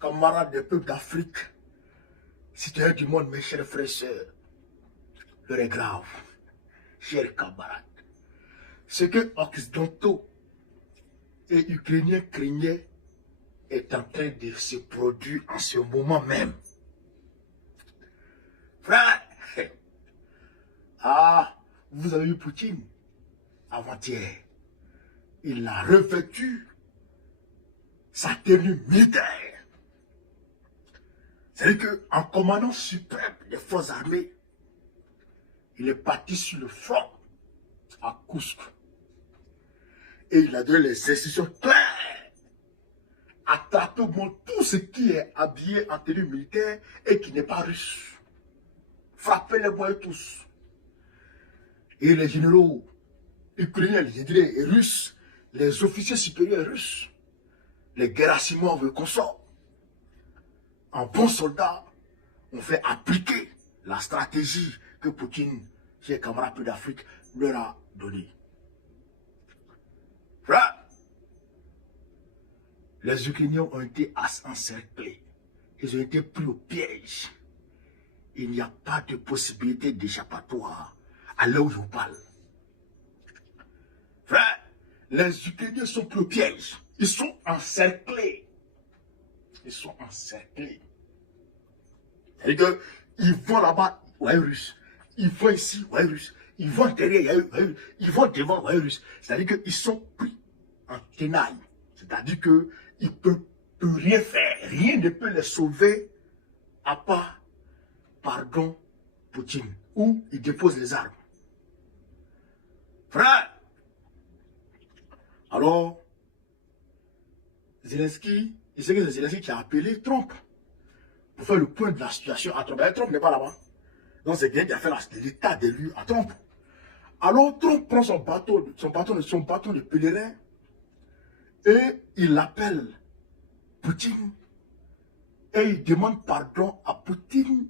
camarades des peuples d'Afrique, citoyens du monde, mes chers frères et sœurs, l'heure est grave, chers camarades. Ce que Occidentaux et Ukrainiens craignaient est en train de se produire en ce moment même. Frère, vous avez vu Poutine avant-hier. Il a revêtu sa tenue militaire. C'est-à-dire qu'en commandant suprême des forces armées, il est parti sur le front à Kousk. Et il a donné les instructions claires. Attrapez au moins tout ce qui est habillé en tenue militaire et qui n'est pas russe. Frappez les bois tous. Et les généraux ukrainiens, les russes, les officiers supérieurs russes, les Gerasimov et consorts, en bons soldats, ont fait appliquer la stratégie que Poutine, ses camarades d'Afrique, leur a donnée. Frère, les Ukrainiens ont été encerclés. Ils ont été pris au piège. Il n'y a pas de possibilité d'échappatoire à l'heure où je vous parle. Frère, les Ukrainiens sont pris au piège. Ils sont encerclés. Ils sont encerclés. C'est-à-dire qu'ils vont là-bas, ouais, russe. Ils vont ici, ouais, russe. Ils vont derrière, ouais, ils vont devant, ouais, russe. C'est-à-dire qu'ils sont pris en tenaille. C'est-à-dire qu'ils ne peuvent rien faire. Rien ne peut les sauver à part, pardon, Poutine. Où ils déposent les armes. Frère, alors, Zelensky, il sait que c'est Zelensky qui a appelé Trump pour faire le point de la situation à Trump. Trump n'est pas là-bas. Donc c'est quelqu'un qui a fait l'état d'élu à Trump. Alors Trump prend son bâton de pèlerin et il appelle Poutine et il demande pardon à Poutine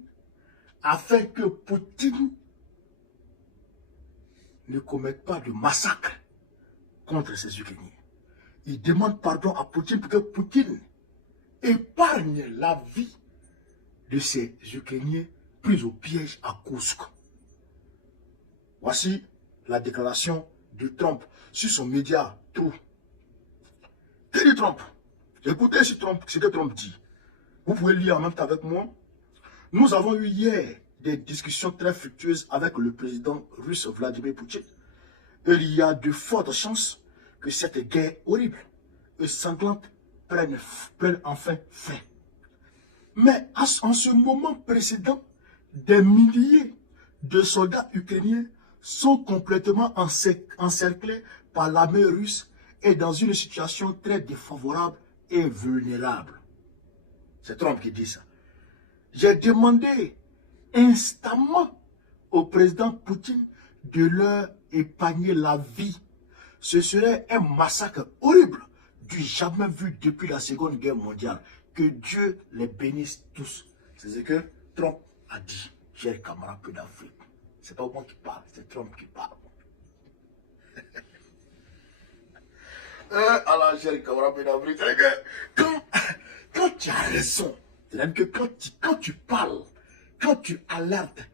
afin que Poutine ne commette pas de massacre contre ces Ukrainiens. Il demande pardon à Poutine pour que Poutine épargne la vie de ces Ukrainiens pris au piège à Kousk. Voici la déclaration de Trump sur son média True. Que dit Trump? Écoutez ce que Trump dit. Vous pouvez lire en même temps avec moi. Nous avons eu hier des discussions très fructueuses avec le président russe Vladimir Poutine. Il y a de fortes chances que cette guerre horrible et sanglante prenne enfin fin. Mais en ce moment précédent, des milliers de soldats ukrainiens sont complètement encerclés par l'armée russe et dans une situation très défavorable et vulnérable. C'est Trump qui dit ça. J'ai demandé instamment au président Poutine de leur épargner la vie. Ce serait un massacre horrible du jamais vu depuis la Seconde Guerre mondiale. Que Dieu les bénisse tous. C'est ce que Trump a dit, chers camarades d'Afrique. C'est pas moi qui parle, c'est Trump qui parle. Alors, chers camarades d'Afrique, c'est que quand tu as raison, c'est-à-dire que quand tu parles, quand tu alertes,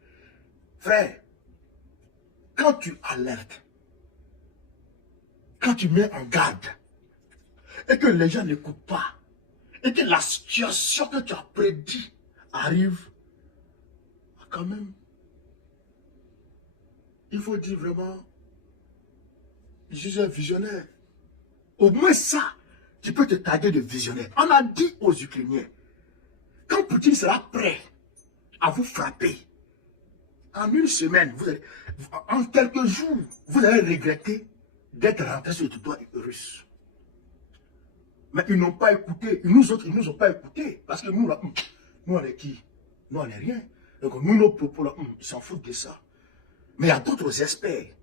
frère, quand tu alertes, quand tu mets en garde, et que les gens n'écoutent pas, et que la situation que tu as prédit arrive, quand même, il faut dire vraiment, je suis un visionnaire. Au moins ça, tu peux te taguer de visionnaire. On a dit aux Ukrainiens, quand Poutine sera prêt à vous frapper, en une semaine, en quelques jours, vous allez regretter d'être rentré sur le territoire russe. Mais ils n'ont pas écouté. Nous autres, ils ne nous ont pas écoutés. Parce que nous, là, nous, on est qui? Nous, on n'est rien. Donc, nous, nos propos, là, ils s'en foutent de ça. Mais il y a d'autres experts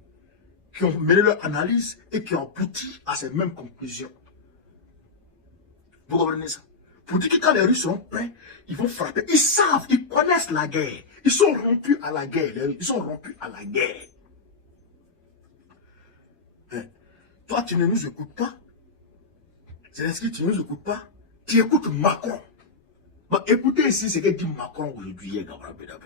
qui ont mené leur analyse et qui ont abouti à ces mêmes conclusions. Vous comprenez ça? Pour dire que quand les Russes seront prêts, ils vont frapper. Ils savent, ils connaissent la guerre. Ils sont rompus à la guerre. Ils sont rompus à la guerre. Hein? Toi, tu ne nous écoutes pas. Zelensky, tu ne nous écoutes pas. Tu écoutes Macron. Bon, écoutez ici ce que dit Macron aujourd'hui.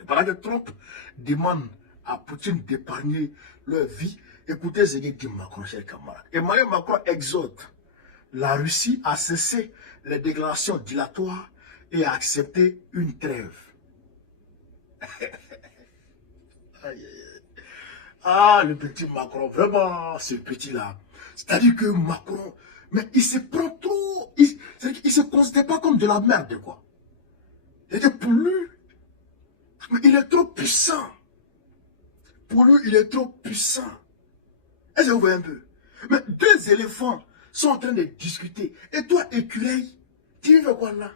Pendant que Trump demande à Poutine d'épargner leur vie, écoutez ce que dit Macron, chers camarades. Emmanuel Macron exhorte la Russie à cesser les déclarations dilatoires et à accepter une trêve. Ah, le petit Macron, vraiment, ce petit-là. C'est-à-dire que Macron, mais il se prend trop, il se considère pas comme de la merde, quoi. C'est-à-dire pour lui, mais il est trop puissant. Pour lui, il est trop puissant. Est-ce que vous voyez un peu? Mais deux éléphants sont en train de discuter. Et toi, écureuil, tu fais quoi là?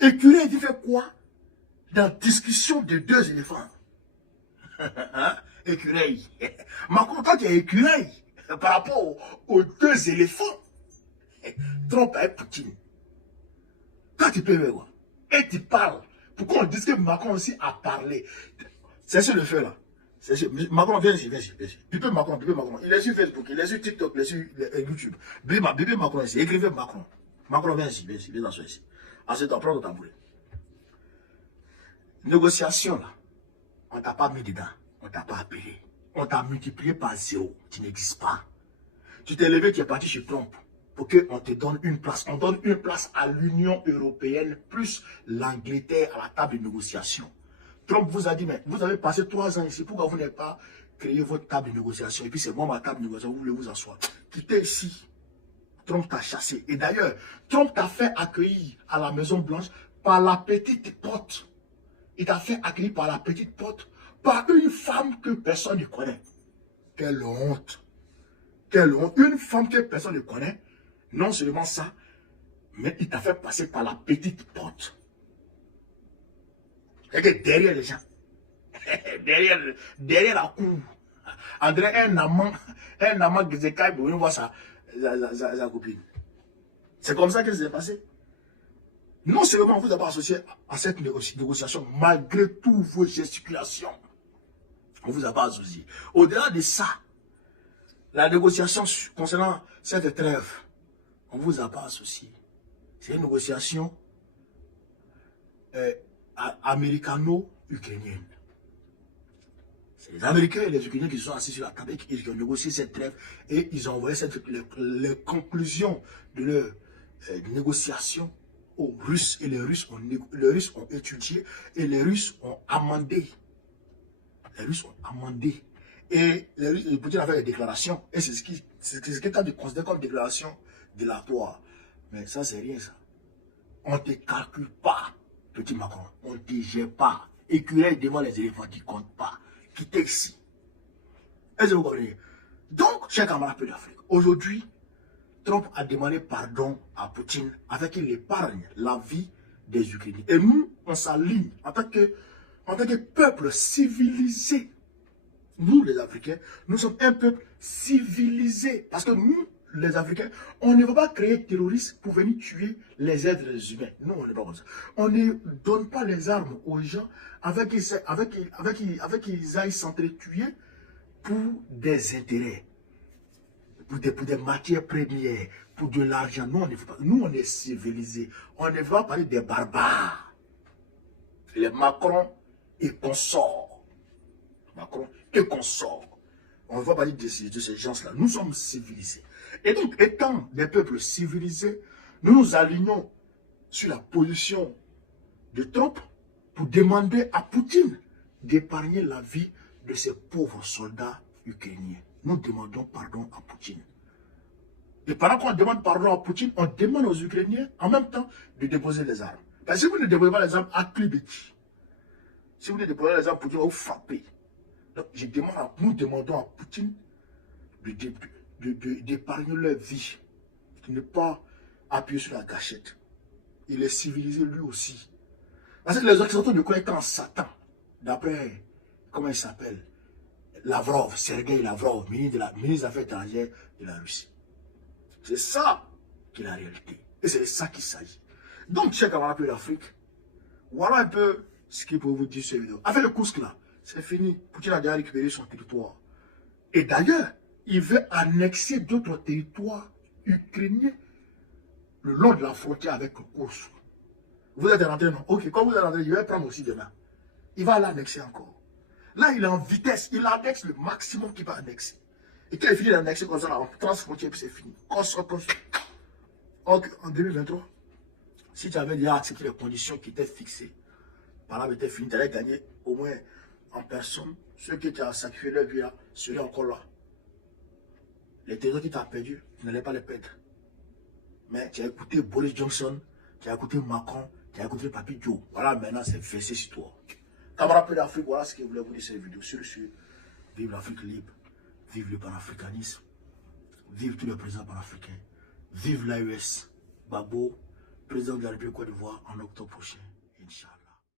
Écureuil, tu fais quoi dans la discussion de deux éléphants? Hein? Écureuil. Macron, quand tu es écureuil, par rapport aux deux éléphants, Trump et Poutine. Quand tu peux voir, et tu parles, pourquoi on dit que Macron aussi a parlé? C'est ce le fait là. Macron, viens ici, viens ici, viens ici. Bébé Macron, il est sur Facebook, il est sur TikTok, il est sur YouTube. Bébé Macron ici, écrivez Macron. Macron, viens ici, viens dans ici. Assieds-toi, prends ton tabouret. Négociation là, on t'a pas mis dedans, on t'a pas appelé. On t'a multiplié par 0, tu n'existes pas. Tu t'es levé, tu es parti chez Trump pour qu'on te donne une place. On donne une place à l'Union européenne plus l'Angleterre à la table de négociation. Trump vous a dit, mais vous avez passé 3 ans ici, pourquoi vous n'avez pas créé votre table de négociation? Et puis c'est moi ma table de négociation, vous voulez vous asseoir. Quittez ici. Trump t'a chassé. Et d'ailleurs, Trump t'a fait accueillir à la Maison Blanche par la petite porte. Il t'a fait accueillir par la petite porte par une femme que personne ne connaît. Quelle honte. Quelle honte. Une femme que personne ne connaît. Non seulement ça, mais il t'a fait passer par la petite porte. Et que derrière les gens, derrière la cour, André, un amant Gizeka, vous voyez voir sa copine. C'est comme ça que ça s'est passé. Non seulement vous n'avez pas associé à cette négociation, malgré toutes vos gesticulations, on vous a pas associé. Au-delà de ça, la négociation concernant cette trêve, on ne vous a pas associé. C'est une négociation américano-ukrainienne. C'est les Américains et les Ukrainiens qui sont assis sur la table et qui ont négocié cette trêve et ils ont envoyé les conclusions de leur négociation aux Russes et les Russes ont étudié et les Russes ont amendé. Les Russes ont amendé. Et les Poutine a fait des déclarations. Et c'est ce que tu as considéré comme déclaration dilatoire. Mais ça, c'est rien, ça. On ne te calcule pas, petit Macron. On ne te gère pas. Écureuil devant les éléphants, tu ne comptes pas. Quittez ici. Est-ce que vous comprenez? Donc, chers camarades d'Afrique, aujourd'hui, Trump a demandé pardon à Poutine afin qu'il épargne la vie des Ukrainiens. Et nous, on s'aligne en tant que peuple civilisé. Nous, les Africains, nous sommes un peuple civilisé. Parce que nous, les Africains, on ne va pas créer terroristes pour venir tuer les êtres humains. Non, on n'est pas comme ça. On ne donne pas les armes aux gens avec qu'ils aillent s'entretuer pour des intérêts, pour des matières premières, pour de l'argent. Non, on ne fait pas. Nous, on est civilisés. On ne va pas parler des barbares. Les Macron et consorts. Macron et consorts. On ne va pas parler de ces gens-là. Nous sommes civilisés. Et donc, étant des peuples civilisés, nous nous alignons sur la position de Trump pour demander à Poutine d'épargner la vie de ces pauvres soldats ukrainiens. Nous demandons pardon à Poutine. Et pendant qu'on demande pardon à Poutine, on demande aux Ukrainiens en même temps de déposer les armes. Parce que si vous ne déposez pas les armes, à Klibeti, si vous ne déposez les armes, Poutine va vous frapper. Donc, nous demandons à Poutine d'épargner leur vie, de ne pas appuyer sur la gâchette. Il est civilisé lui aussi. Parce que les Occidentaux ne croient qu'en Satan. D'après, comment il s'appelle? Lavrov, Sergei Lavrov, ministre des Affaires étrangères de la Russie. C'est ça qui est la réalité. Et c'est de ça qu'il s'agit. Donc, chers camarades de l'Afrique, voilà un peu ce qu'il peut vous dire sur cette vidéo. Avec le Koursk là, c'est fini. Poutine a déjà récupéré son territoire. Et d'ailleurs, il veut annexer d'autres territoires ukrainiens le long de la frontière avec le Koursk. Vous êtes rentré, non? Ok, quand vous êtes rentré, je vais prendre aussi demain. Il va l'annexer encore. Là, il est en vitesse. Il annexe le maximum qu'il va annexer. Et quand il finit d'annexer comme ça, là, on transfrontière, puis c'est fini. Ok, en 2023, si tu avais déjà accepté les conditions qui étaient fixées, par là, était fini, tu allais gagner au moins en personne. Ceux qui t'ont sacrifié leur vie là, seraient encore là. Les territoires qui t'ont perdu, tu n'allais pas les perdre. Mais tu as écouté Boris Johnson, tu as écouté Macron, tu as écouté Papi Joe. Voilà, maintenant c'est versé sur toi. Camarades d'Afrique, voilà ce que je voulais vous dire cette vidéo. Sur le sujet, vive l'Afrique libre, vive le panafricanisme, vive tous les présidents panafricains, vive l'AES, Gbagbo, président de la République Côte d'Ivoire en octobre prochain, Inch'Allah.